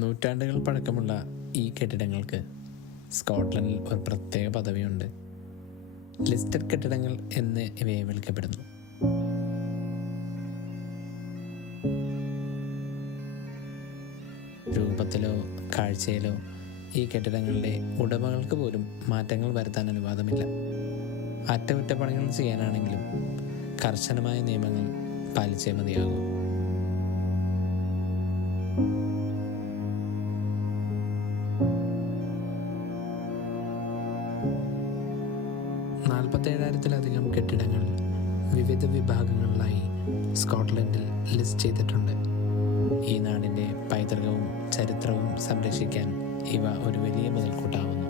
നൂറ്റാണ്ടുകൾ പഴക്കമുള്ള ഈ കെട്ടിടങ്ങൾക്ക് സ്കോട്ട്ലൻഡിൽ ഒരു പ്രത്യേക പദവിയുണ്ട്. ലിസ്റ്റഡ് കെട്ടിടങ്ങൾ എന്ന് ഇവയെ വിളിക്കപ്പെടുന്നു. രൂപത്തിലോ കാഴ്ചയിലോ ഈ കെട്ടിടങ്ങളുടെ ഉടമകൾക്ക് പോലും മാറ്റങ്ങൾ വരുത്താൻ അനുവാദമില്ല. അറ്റകുറ്റപ്പണികൾ ചെയ്യാനാണെങ്കിലും കർശനമായ നിയമങ്ങൾ പാലിച്ചേ മതിയാകും. ത്തിലധികം കെട്ടിടങ്ങൾ വിവിധ വിഭാഗങ്ങളിലായി സ്കോട്ട്ലൻഡിൽ ലിസ്റ്റ് ചെയ്തിട്ടുണ്ട്. ഈ നാടിൻ്റെ പൈതൃകവും ചരിത്രവും സംരക്ഷിക്കാൻ ഇവ ഒരു വലിയ മുതൽക്കൂട്ടാവുന്നു.